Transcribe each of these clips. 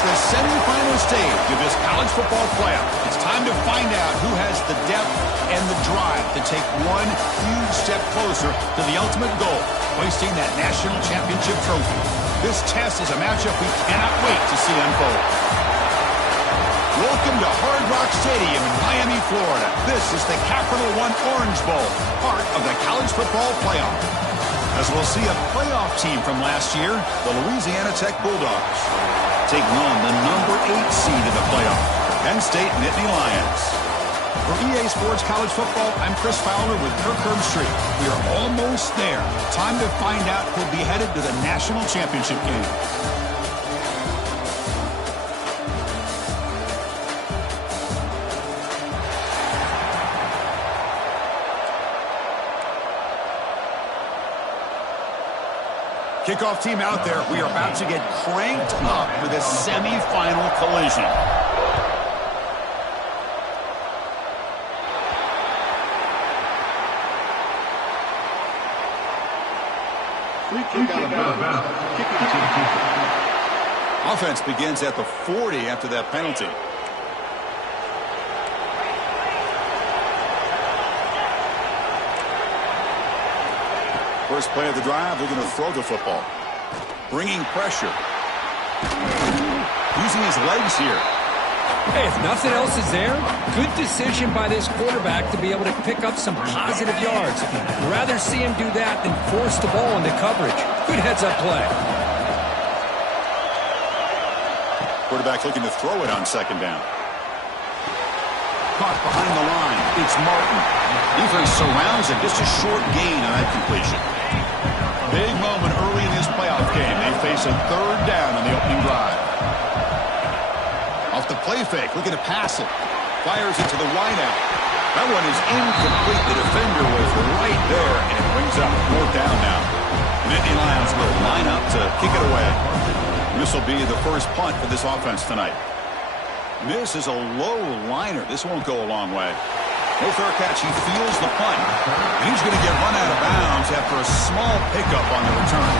It's the semifinal stage of this college football playoff. It's time to find out who has the depth and the drive to take one huge step closer to the ultimate goal, hoisting that national championship trophy. This test is a matchup we cannot wait to see unfold. Welcome to Hard Rock Stadium in Miami, Florida. This is the Capital One Orange Bowl, part of the college football playoff. As we'll see a playoff team from last year, the Louisiana Tech Bulldogs, taking on the number 8 seed in the playoff, Penn State Nittany Lions. For EA Sports College Football, I'm Chris Fowler with Kirk Herbstreit. We are almost there. Time to find out who'll be headed to the national championship game. Kickoff team out there. We are about to get cranked up for this semifinal collision. Free kick out of bounds. Offense begins at the 40 after that penalty. First play of the drive, they're going to throw the football. Bringing pressure. Using his legs here. Hey, if nothing else is there, good decision by this quarterback to be able to pick up some positive yards. Rather see him do that than force the ball into coverage. Good heads-up play. Quarterback looking to throw it on second down. Caught behind the line. It's Martin. Defense surrounds it. Just a short gain on that completion. Big moment early in this playoff game. They face a third down on the opening drive. Off the play fake, looking to pass it. Fires it to the wideout. That one is incomplete. The defender was right there, and it brings up 4th down now. Nittany Lions will line up to kick it away. This will be the first punt for this offense tonight. This is a low liner. This won't go a long way. No fair catch. He feels the punt. And he's going to get run out of bounds after a small pickup on the return.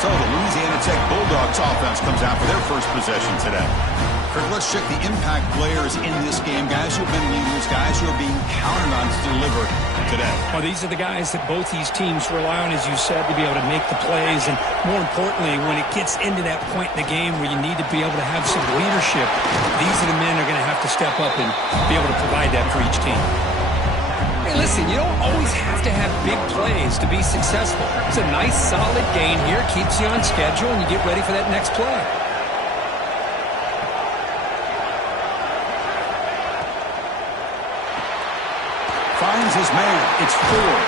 So the Louisiana Tech Bulldogs offense comes out for their first possession today. Kirk, let's check the impact players in this game. Guys who have been leaders, guys who are being counted on to deliver today. Well, these are the guys that both these teams rely on, as you said, to be able to make the plays. And more importantly, when it gets into that point in the game where you need to be able to have some leadership, these are the men who are going to have to step up and be able to provide that for each team. Hey, listen, you don't always have to have big plays to be successful. It's a nice, solid gain here, keeps you on schedule, and you get ready for that next play. Finds his man. It's Ford.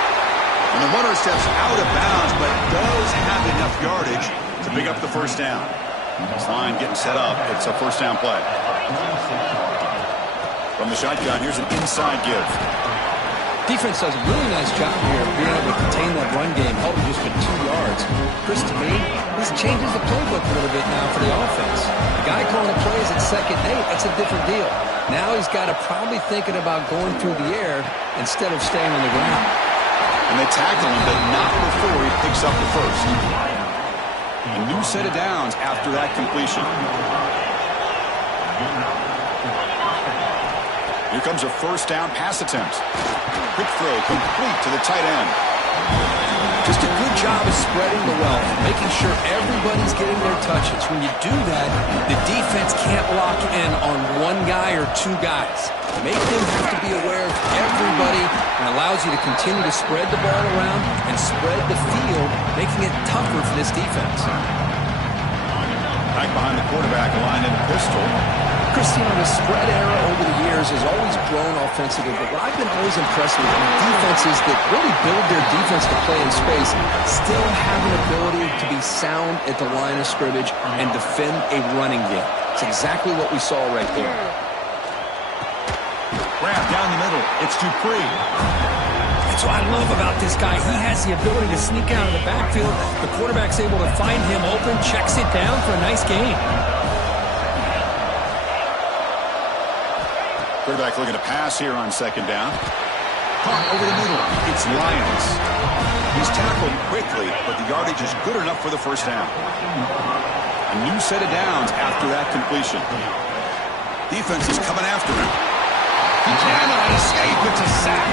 And the runner steps out of bounds, but does have enough yardage to pick up the first down. This line getting set up. It's a first down play. From the shotgun, here's an inside give. Defense does a really nice job here of being able to contain that run game, held it just for 2 yards. Chris, to me, this changes the playbook a little bit now for the offense. The guy calling the plays at 2nd and 8, that's a different deal. Now he's got to probably thinking about going through the air instead of staying on the ground. And they tackle him, but not before he picks up the first. A new set of downs after that completion. Here comes a first down pass attempt. Quick throw complete to the tight end. Just a good job of spreading the wealth, making sure everybody's getting their touches. When you do that, the defense can't lock in on one guy or 2 guys. Make them have to be aware of everybody and allows you to continue to spread the ball around and spread the field, making it tougher for this defense. Back behind the quarterback, line in pistol. Cristiano, the spread era over the years has always grown offensively, but what I've been always impressed with are defenses that really build their defense to play in space still have an ability to be sound at the line of scrimmage and defend a running game. It's exactly what we saw right there. Grab down the middle. It's Dupree. That's what I love about this guy. He has the ability to sneak out of the backfield. The quarterback's able to find him open, checks it down for a nice gain. Quarterback looking to pass here on second down. Caught over the middle. It's Lyons. He's tackled quickly, but the yardage is good enough for the first down. A new set of downs after that completion. Defense is coming after him. He cannot escape. It's a sack.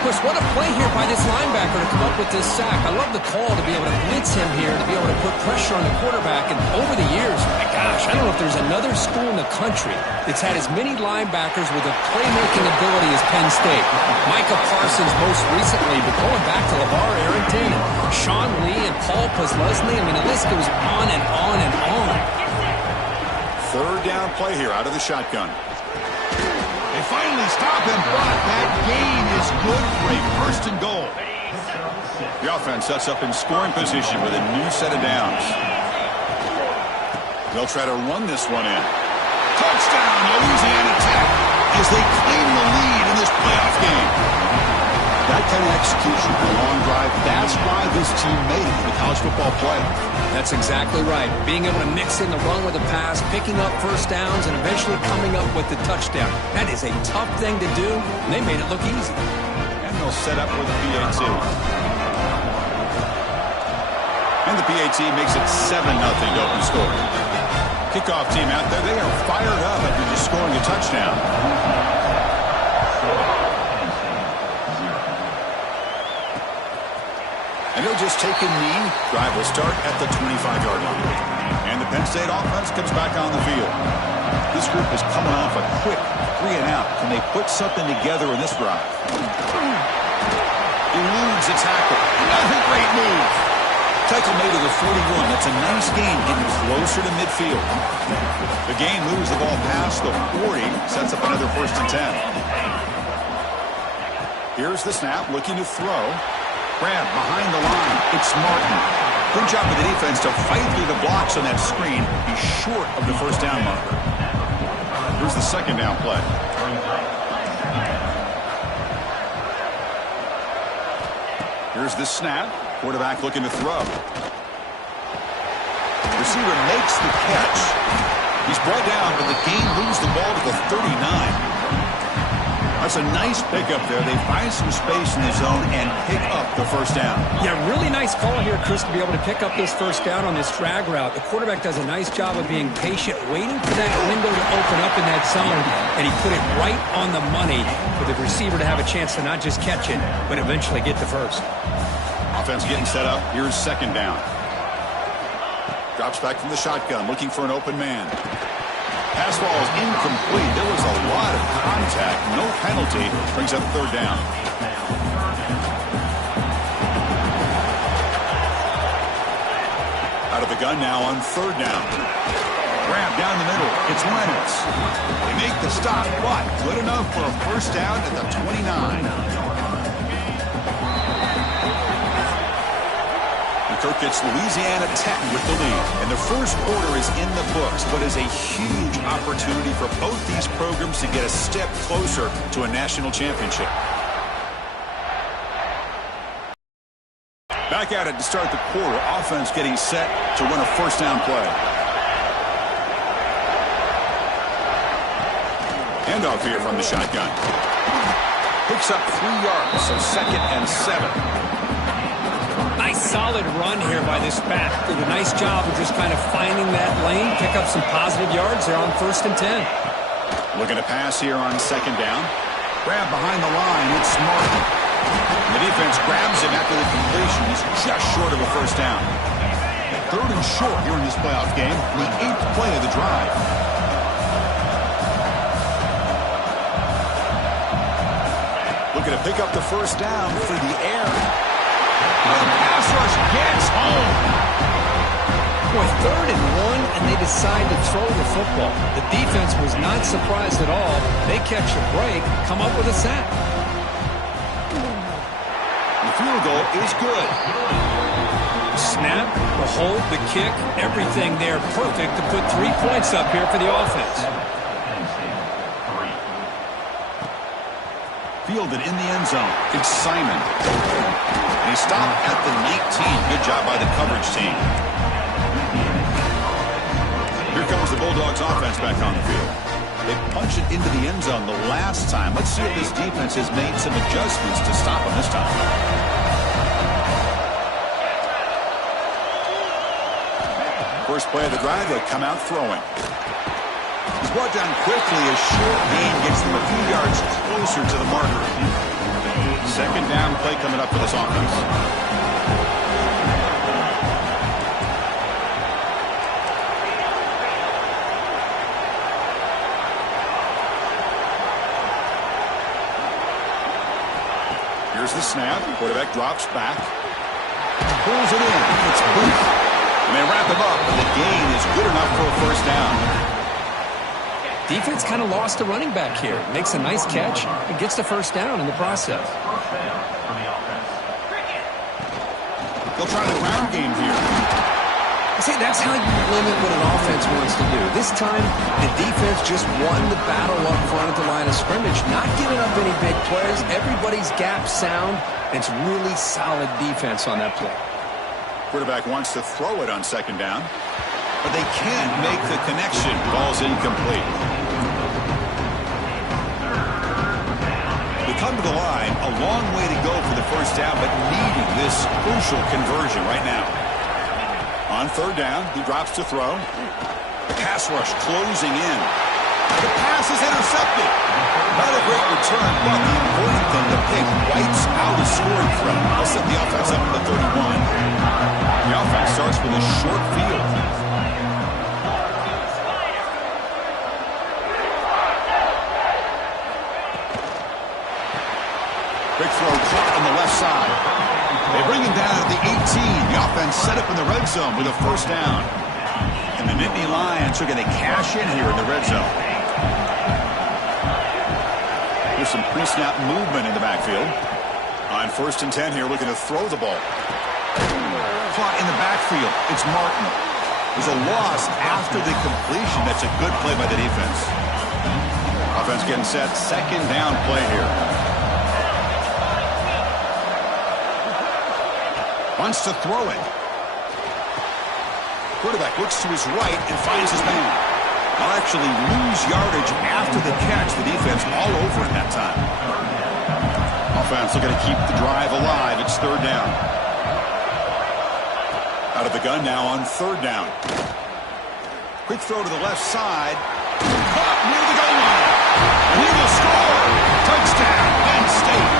Chris, what a play here by this linebacker to come up with this sack. I love the call to be able to blitz him here, to be able to put pressure on the quarterback. And over the years, my gosh, I don't know if there's another school in the country that's had as many linebackers with a playmaking ability as Penn State. Micah Parsons most recently, but going back to LeVar Arrington and Sean Lee and Paul Posluszny. I mean, the list goes on and on and on. Third down play here out of the shotgun. They finally stop him, but that gain is good for a first and goal. The offense sets up in scoring position with a new set of downs. They'll try to run this one in. Touchdown, Louisiana Tech, as they claim the lead in this playoff game. That kind of execution on a long drive, that's why this team made it to the college football playoff. That's exactly right. Being able to mix in the run with the pass, picking up first downs, and eventually coming up with the touchdown. That is a tough thing to do, and they made it look easy. And they'll set up with the PAT. And the PAT makes it 7-0 to open score. Kickoff team out there, they are fired up after just scoring a touchdown. And they'll just take a knee. Drive will start at the 25-yard line. And the Penn State offense comes back on the field. This group is coming off a quick 3-and-out. Can they put something together in this drive? Eludes a tackle. Another great move. Tackle made to the 41. That's a nice gain, getting closer to midfield. The gain moves the ball past the 40. Sets up another first and 10. Here's the snap, looking to throw. Grab behind the line. It's Martin. Good job of the defense to fight through the blocks on that screen. He's short of the first down marker. Here's the second down play. Here's the snap. Quarterback looking to throw. Receiver makes the catch. He's brought down, but the game moves the ball to the 39. That's a nice pickup there. They find some space in the zone and pick up the first down. Yeah, really nice call here, Chris, to be able to pick up this first down on this drag route. The quarterback does a nice job of being patient, waiting for that window to open up in that zone, and he put it right on the money for the receiver to have a chance to not just catch it, but eventually get the first. Offense getting set up. Here's second down. Drops back from the shotgun, looking for an open man. Pass ball is incomplete. There was a lot of contact. No penalty. Brings up third down. Out of the gun now on third down. Grab down the middle. It's Reynolds. They make the stop, but good enough for a first down at the 29. Kirk gets Louisiana Tech with the lead. And the first quarter is in the books, but is a huge opportunity for both these programs to get a step closer to a national championship. Back at it to start the quarter. Offense getting set to run a first down play. Handoff here from the shotgun. Picks up 3 yards, so 2nd and 7. Nice solid run here by this back. Did a nice job of just kind of finding that lane, pick up some positive yards there on 1st and 10. Looking to pass here on second down. Grab behind the line. It's Martin. The defense grabs him after the completion. He's just short of a first down. Third and short here in this playoff game. The 8th play of the drive. Looking to pick up the first down through the air. The pass rush gets home. Boy, 3rd and 1, and they decide to throw the football. The defense was not surprised at all. They catch a break, come up with a sack. The field goal is good. Snap, the hold, the kick, everything there perfect to put 3 points up here for the offense. Fielded in the end zone. It's Simon. And he stopped at the 19. Good job by the coverage team. Here comes the Bulldogs offense back on the field. They punched it into the end zone the last time. Let's see if this defense has made some adjustments to stop them this time. First play of the drive, they come out throwing. He's brought down quickly. A short gain gets them a few yards closer to the marker. Second down play coming up for this offense. Here's the snap. Quarterback drops back. Pulls it in. It's Booth. And they wrap him up, and the gain is good enough for a first down. Defense kind of lost the running back here. Makes a nice catch and gets the first down in the process. They'll try the ground game here. See, that's how you limit what an offense wants to do. This time, the defense just won the battle up front at the line of scrimmage, not giving up any big plays. Everybody's gap sound, and it's really solid defense on that play. Quarterback wants to throw it on second down, but they can't make the connection. Ball's incomplete. They come to the line, a long way to go for the first down, but needing this crucial conversion right now. On third down, he drops to throw. Pass rush closing in. The pass is intercepted. Not a great return, but the important thing, the pick wipes out a scoring threat. They'll set the offense up at the 31. The offense starts with a short field. Big throw caught on the left side. They bring him down at the 18. The offense set up in the red zone with a first down. And the Nittany Lions are going to cash in here in the red zone. There's some pre-snap movement in the backfield. On first and 10 here, looking to throw the ball. Caught in the backfield. It's Martin. There's a loss after the completion. That's a good play by the defense. Offense getting set. Second down play here. Wants to throw it. Quarterback looks to his right and finds his man. They'll actually lose yardage after the catch. The defense all over it that time. Offense looking to keep the drive alive. It's third down. Out of the gun now on third down. Quick throw to the left side. Caught near the goal line. And he will score. Touchdown, Penn State.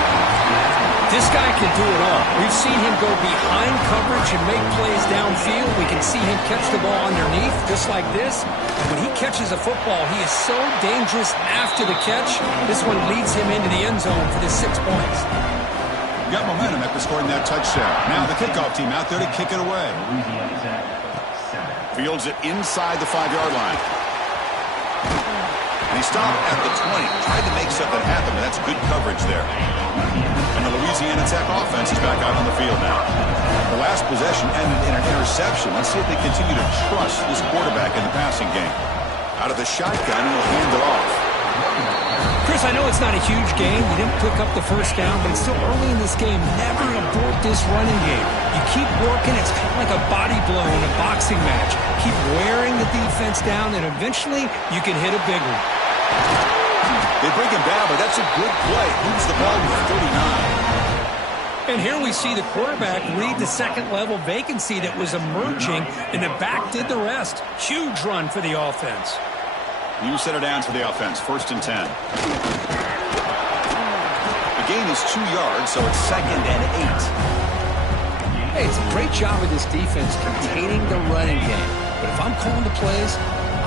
This guy can do it all. We've seen him go behind coverage and make plays downfield. We can see him catch the ball underneath, just like this. And when he catches a football, he is so dangerous after the catch. This one leads him into the end zone for the 6 points. Got momentum after scoring that touchdown. Now the kickoff team out there to kick it away. Fields it inside the 5-yard line. And he stopped at the 20. Tried to make something happen, but that's good coverage there. And the Louisiana Tech offense is back out on the field now. The last possession ended in an interception. Let's see if they continue to trust this quarterback in the passing game. Out of the shotgun, he'll hand it off. Chris, I know it's not a huge game. You didn't pick up the first down, but it's still early in this game. Never abort this running game. You keep working. It's kind of like a body blow in a boxing match. Keep wearing the defense down, and eventually you can hit a big one. They bring him down, but that's a good play. Moves the ball with 39. And here we see the quarterback read the second-level vacancy that was emerging, and the back did the rest. Huge run for the offense. New set of downs for the offense. First and 10. The gain is 2 yards, so it's second and 8. Hey, it's a great job of this defense containing the running game. But if I'm calling the plays,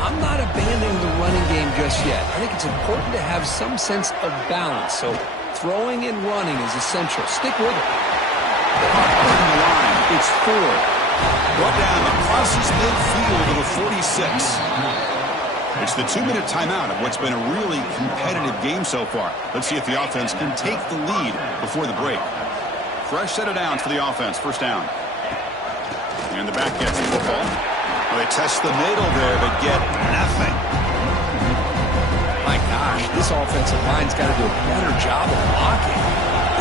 I'm not abandoning the running game just yet. I think it's important to have some sense of balance. So throwing and running is essential. Stick with it. On the line, it's 4. Brought down across his midfield to the 46. It's the 2-minute timeout of what's been a really competitive game so far. Let's see if the offense can take the lead before the break. Fresh set of downs for the offense. First down. And the back gets the football. Well, they test the middle there, but get nothing. My gosh, this offensive line's got to do a better job of blocking.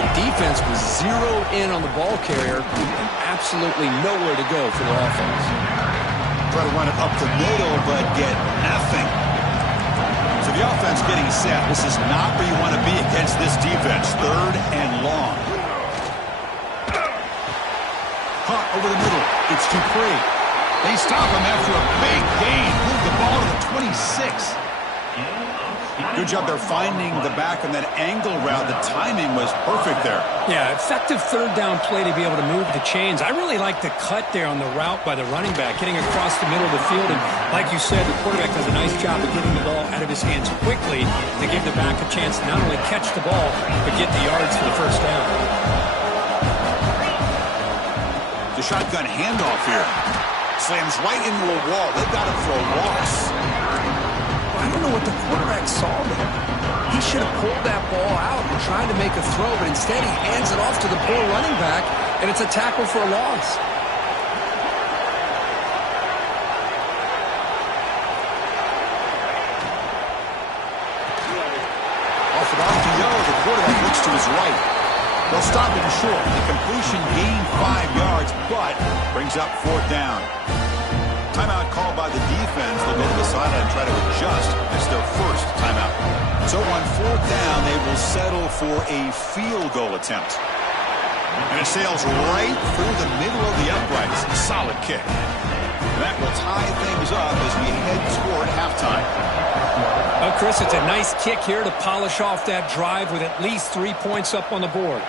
The defense was zeroed in on the ball carrier and absolutely nowhere to go for the offense. Try to run it up the middle, but get nothing. So the offense getting set. This is not where you want to be against this defense. Third and long. Caught over the middle. It's Dupree. They stop him after a big gain. Move the ball to the 26. Good job there finding the back on that angle route. The timing was perfect there. Yeah, effective third down play to be able to move the chains. I really like the cut there on the route by the running back, getting across the middle of the field. And like you said, the quarterback does a nice job of getting the ball out of his hands quickly to give the back a chance to not only catch the ball, but get the yards for the first down. The shotgun handoff here. Slams right into a wall. They've got him for a loss. I don't know what the quarterback saw there. He should have pulled that ball out and tried to make a throw, but instead he hands it off to the poor running back, and it's a tackle for a loss. Off it off to Yo. The quarterback looks to his right. They'll stop him short. The completion gained 5 yards, but brings up 4th down. Timeout called by the defense. They'll go to the sideline and try to adjust. It's their first timeout. So on 4th down, they will settle for a field goal attempt. And it sails right through the middle of the uprights. Solid kick. And that will tie things up as we head toward halftime. Well, Chris, it's a nice kick here to polish off that drive with at least 3 points up on the board.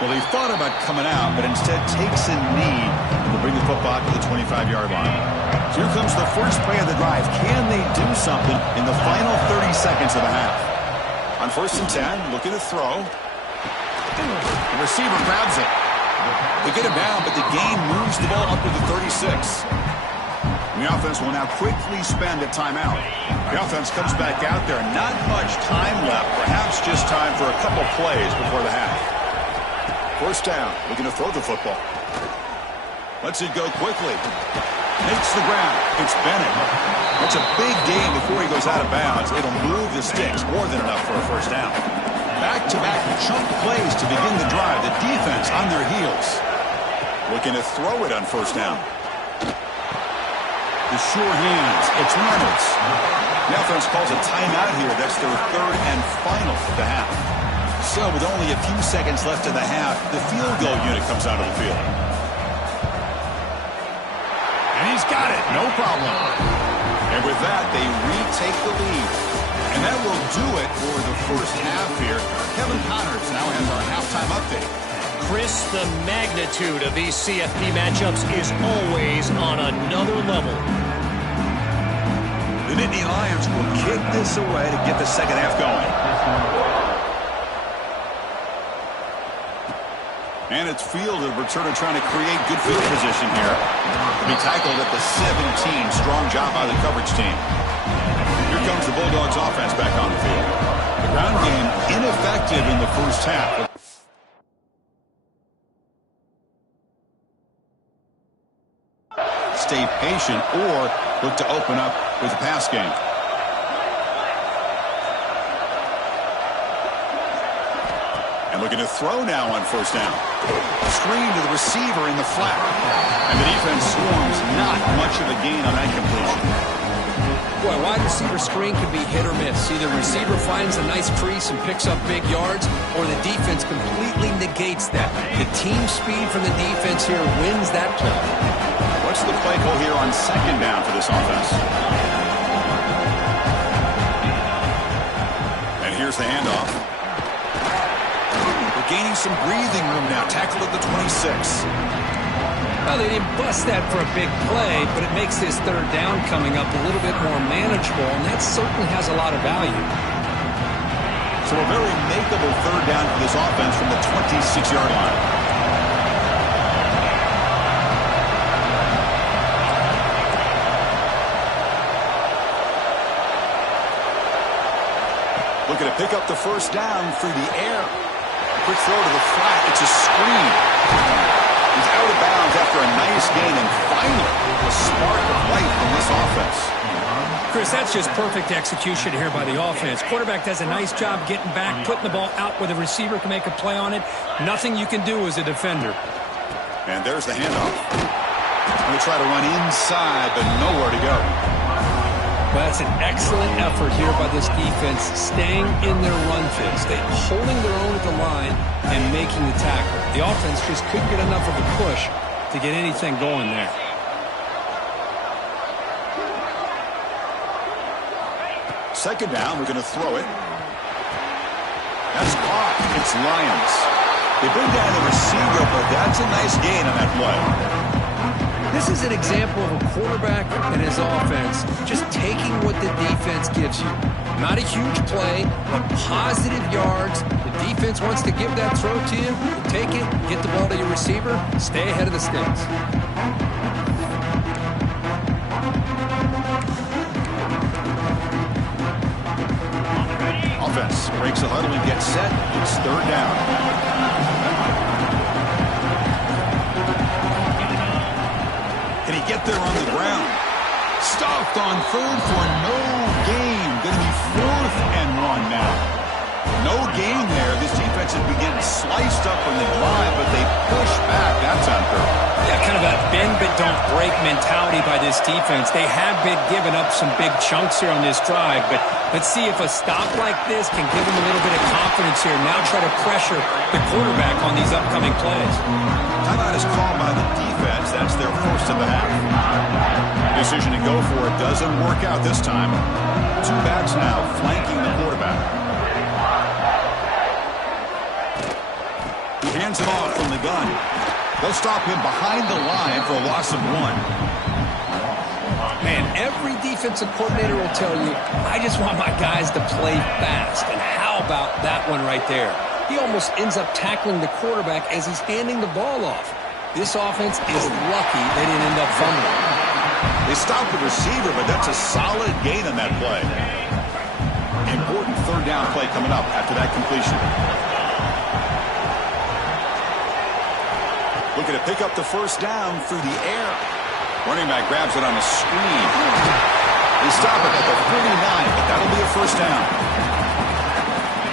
Well, he thought about coming out, but instead takes a knee and will bring the football to the 25-yard line. So here comes the first play of the drive. Can they do something in the final 30 seconds of the half? On 1st and 10, looking to throw. The receiver grabs it. They get him down, but the gain moves the ball up to the 36. And the offense will now quickly spend a timeout. The offense comes back out there. Not much time left. Perhaps just time for a couple plays before the half. 1st down, looking to throw the football. Lets it go quickly. Makes the ground. It's Bennett. That's a big gain before he goes out of bounds. It'll move the sticks. More than enough for a 1st down. Back-to-back chunk plays to begin the drive. The defense on their heels. Looking to throw it on 1st down. The sure hands. It's Reynolds. The offense calls a timeout here. That's their 3rd and final for the half. So with only a few seconds left in the half, the field goal unit comes out of the field. And he's got it. No problem. And with that, they retake the lead. And that will do it for the first half here. Kevin Connors now has our halftime update. Chris, the magnitude of these CFP matchups is always on another level. The Nittany Lions will kick this away to get the second half going. And it's fielded. Returner trying to create good field position here. He tackled at the 17. Strong job by the coverage team. Here comes the Bulldogs offense back on the field. The ground game ineffective in the first half. Stay patient or look to open up with the pass game. And looking to throw now on 1st down. Screen to the receiver in the flat. And the defense swarms. Not much of a gain on that completion. Boy, wide receiver screen can be hit or miss. Either receiver finds a nice crease and picks up big yards, or the defense completely negates that. The team speed from the defense here wins that play. What's the play call here on 2nd down for this offense? And here's the handoff. We're gaining some breathing room now. Tackled at the 26. Well, they didn't bust that for a big play, but it makes this 3rd down coming up a little bit more manageable, and that certainly has a lot of value. So a very makeable 3rd down for this offense from the 26-yard line. Looking to pick up the 1st down through the air. Quick throw to the flat. It's a screen. He's out of bounds after a nice gain, and finally a spark of life from this offense. Chris, that's just perfect execution here by the offense. Quarterback does a nice job getting back, putting the ball out where the receiver can make a play on it. Nothing you can do as a defender. And there's the handoff. Going to try to run inside, but nowhere to go. Well, that's an excellent effort here by this defense, staying in their run phase. They're holding their own at the line and making the tackle. The offense just couldn't get enough of a push to get anything going there. Second down, we're going to throw it. That's caught. It's Lions. They bring down the receiver, but that's a nice gain on that play. This is an example of a quarterback and his offense just taking what the defense gives you. Not a huge play, but positive yards. The defense wants to give that throw to you. You take it, get the ball to your receiver, stay ahead of the sticks. Offense breaks the huddle and gets set. It's third down. Can he get there on the ground? Stuffed on third for no gain. Going to be 4th and 1 now. No gain there. This defense has been getting sliced up on the drive, but they push back. That's on third. Yeah, kind of a bend but don't break mentality by this defense. They have been giving up some big chunks here on this drive, but let's see if a stop like this can give them a little bit of confidence here. Now try to pressure the quarterback on these upcoming plays. Timeout is called by the defense. That's their first of the half. Decision to go for it doesn't work out this time. 2 backs now flanking the quarterback. He hands it off from the gun. They'll stop him behind the line for a loss of 1. Man, every defensive coordinator will tell you, I just want my guys to play fast. And how about that one right there? He almost ends up tackling the quarterback as he's handing the ball off. This offense is lucky they didn't end up fumbling. They stopped the receiver, but that's a solid gain on that play. Important third down play coming up after that completion. Looking to pick up the first down through the air. Running back grabs it on the screen. They stop it at the 49, but that'll be a first down.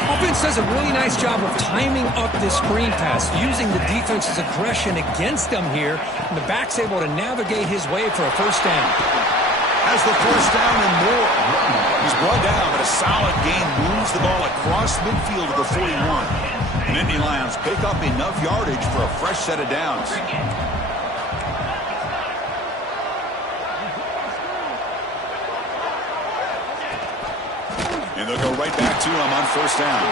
Offense does a really nice job of timing up this screen pass, using the defense's aggression against them here. And the back's able to navigate his way for a first down. Has the first down and more. He's brought down, but a solid gain moves the ball across midfield to the 41. And Indy Lions pick up enough yardage for a fresh set of downs. And they'll go right back to him on first down.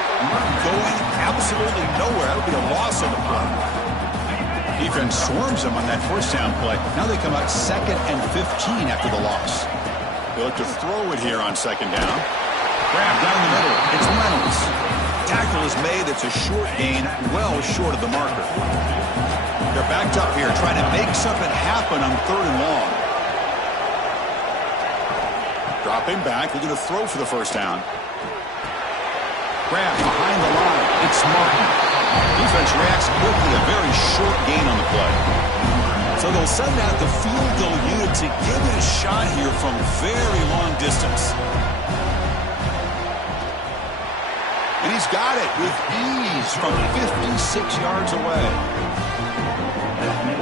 Going absolutely nowhere. That would be a loss on the play. Defense swarms him on that first down play. Now they come out 2nd and 15 after the loss. They look to throw it here on second down. Grab down the middle. It's Reynolds. Tackle is made. It's a short gain, well short of the marker. They're backed up here trying to make something happen on 3rd and long. Dropping back, looking to throw for the first down. Grab behind the line. It's Martin. Defense reacts quickly, a very short gain on the play. So they'll send out the field goal unit to give it a shot here from very long distance. And he's got it with ease from 56 yards away.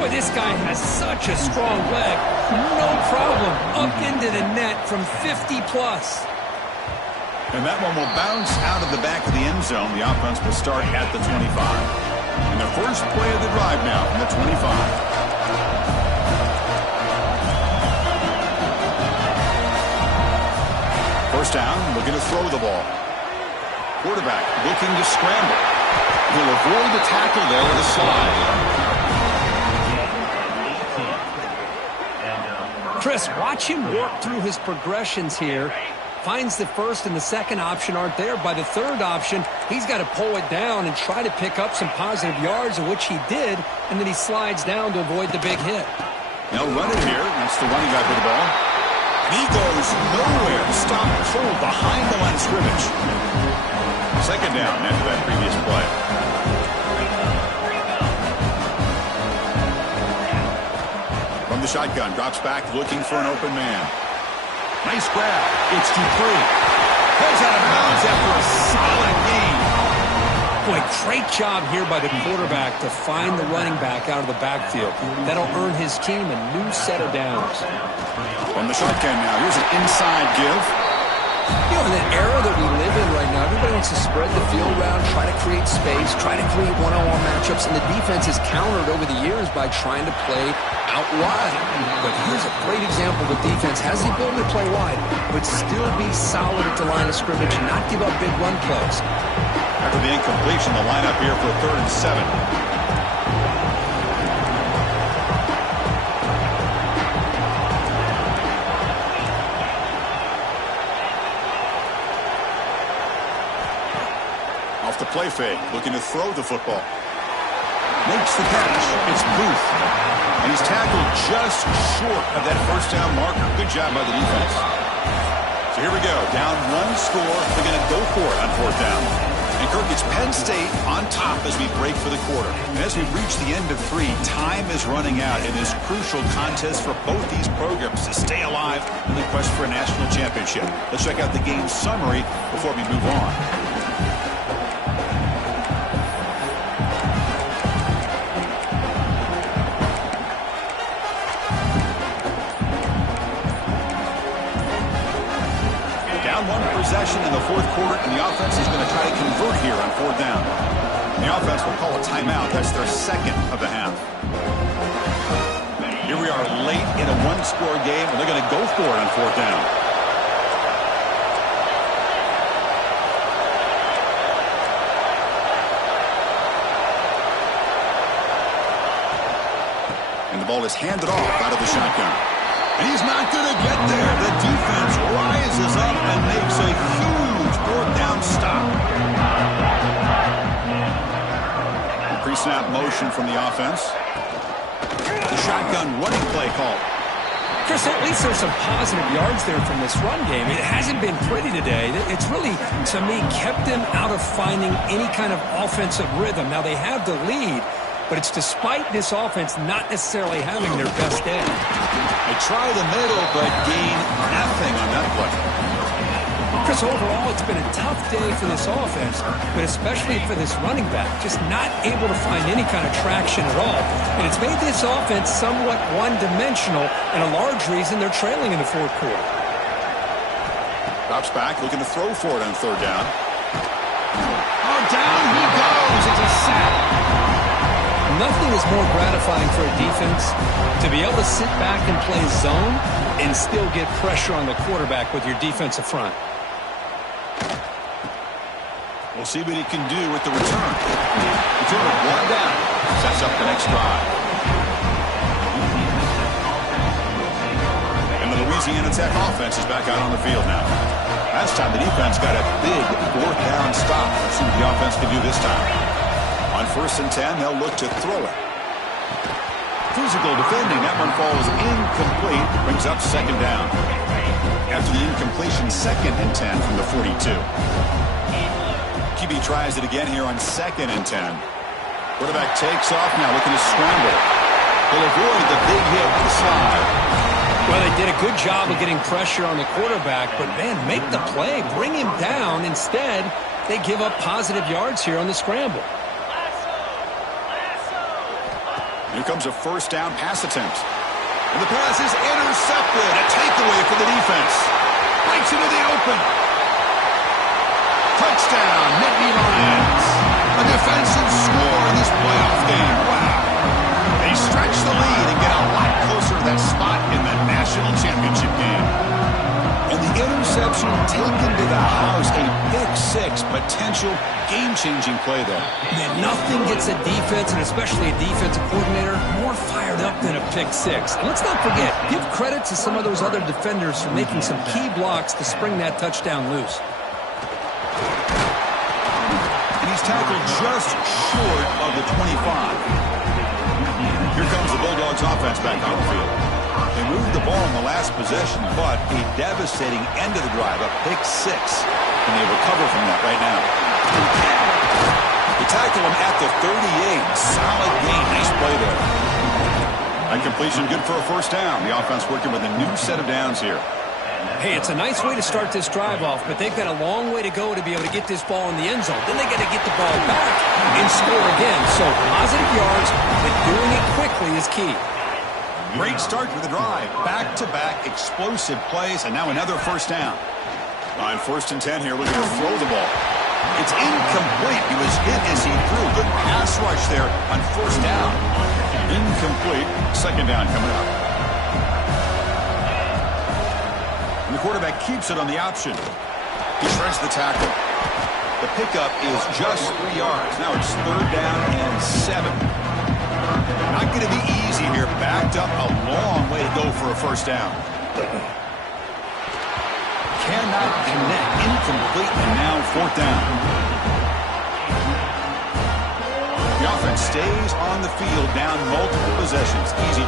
Boy, this guy has such a strong leg. No problem. Up into the net from 50-plus. And that one will bounce out of the back of the end zone. The offense will start at the 25. And the first play of the drive now from the 25. First down, looking to throw the ball. Quarterback looking to scramble. He'll avoid the tackle there with a slide. Chris, watch him work through his progressions here. Finds the first and the second option aren't there. By the third option, he's got to pull it down and try to pick up some positive yards, of which he did, and then he slides down to avoid the big hit. Now running here. That's the running back with the ball. And he goes nowhere. Stopped cold behind the line of scrimmage. Second down after that previous play. From the shotgun, drops back looking for an open man. Nice grab. It's Dupree. Goes out of bounds after a solid gain. Boy, great job here by the quarterback to find the running back out of the backfield. That'll earn his team a new set of downs. From the shotgun now, here's an inside give. You know, in the era that we live in right now, everybody wants to spread the field around, try to create space, try to create one-on-one matchups, and the defense has countered over the years by trying to play out wide. But here's a great example. The defense has the ability to play wide, but still be solid at the line of scrimmage and not give up big run plays. After the incompletion, the lineup here for 3rd and 7. Off the play fake, looking to throw the football. Makes the catch. It's Booth. And he's tackled just short of that first down marker. Good job by the defense. So here we go. Down 1 score. They're going to go for it on 4th down. And Kirk, it's Penn State on top as we break for the quarter. And as we reach the end of 3, time is running out in this crucial contest for both these programs to stay alive in the quest for a national championship. Let's check out the game summary before we move on. Possession in the 4th quarter, and the offense is going to try to convert here on 4th down. And the offense will call a timeout. That's their 2nd of the half. Here we are late in a 1-score game, and they're going to go for it on 4th down. And the ball is handed off out of the shotgun. And he's not going to get there. The defense rises up and makes a huge 4th down stop. Pre-snap motion from the offense. The shotgun running play call. Chris, at least there's some positive yards there from this run game. It hasn't been pretty today. It's really, to me, kept them out of finding any kind of offensive rhythm. Now, they have the lead, but it's despite this offense not necessarily having their best day. They try the middle, but gain nothing on that play. Chris, overall, it's been a tough day for this offense, but especially for this running back, just not able to find any kind of traction at all. And it's made this offense somewhat one-dimensional, and a large reason they're trailing in the 4th quarter. Drops back, looking to throw for it on 3rd down. Oh, down he goes. It's a sack. Nothing is more gratifying for a defense to be able to sit back and play zone and still get pressure on the quarterback with your defensive front. We'll see what he can do with the return. Return of 1 down. Sets up the next drive. And the Louisiana Tech offense is back out on the field now. Last time the defense got a big 4th down stop. Let's see what the offense can do this time. On 1st and 10, they'll look to throw it. Physical defending. That one falls incomplete. Brings up 2nd down. After the incompletion, 2nd and 10 from the 42. QB tries it again here on 2nd and 10. Quarterback takes off now, looking to scramble. He'll avoid the big hit to the slide. Well, they did a good job of getting pressure on the quarterback, but, man, make the play. Bring him down. Instead, they give up positive yards here on the scramble. Here comes a 1st down pass attempt. And the pass is intercepted. A takeaway for the defense. Breaks into the open. Touchdown, Nittany Lions. A defensive score in this playoff game. Wow. They stretch the lead and get a lot closer to that spot in the national championship game. And the interception taken to the house, a pick-6 potential game-changing play there. Man, nothing gets a defense, and especially a defensive coordinator, more fired up than a pick-6. And let's not forget, give credit to some of those other defenders for making some key blocks to spring that touchdown loose. And he's tackled just short of the 25. Here comes the Bulldogs offense back on the field. They moved the ball in the last possession, but a devastating end of the drive, a pick-6. And they recover from that right now. They tackle him at the 38. Solid gain. Nice play there. That completion good for a 1st down. The offense working with a new set of downs here. Hey, it's a nice way to start this drive off, but they've got a long way to go to be able to get this ball in the end zone. Then they got to get the ball back and score again. So positive yards, but doing it quickly is key. Great start to the drive. Back-to-back explosive plays, and now another 1st down. On 1st and 10 here, looking to throw the ball. It's incomplete. He was hit as he threw. Good pass rush there on first down. Incomplete. Second down coming up. And the quarterback keeps it on the option. He shreds the tackle. The pickup is just 3 yards. Now it's third down and 7. Not going to be easy here. Backed up a long way to go for a first down. Cannot connect. Incomplete, and now fourth down. The offense stays on the field, down multiple possessions. Easy.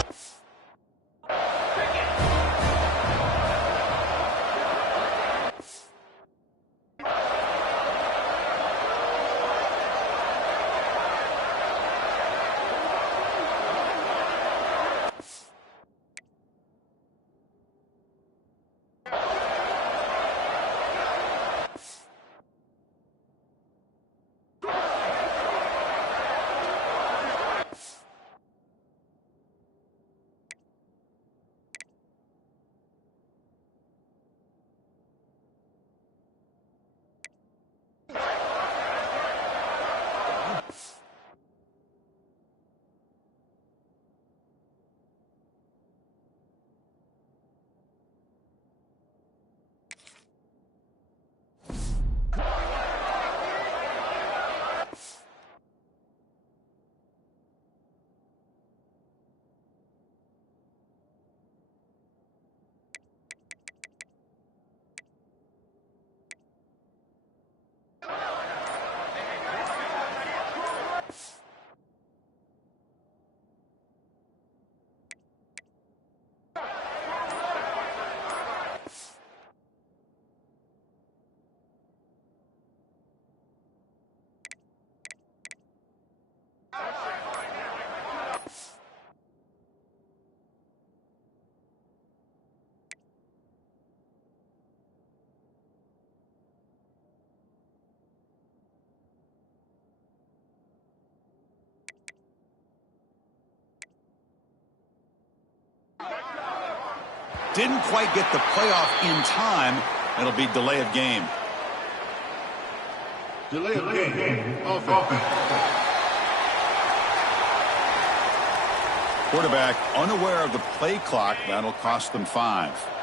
Didn't quite get the playoff in time. It'll be delay of game. Delay of game. Offense. Quarterback unaware of the play clock. That'll cost them 5.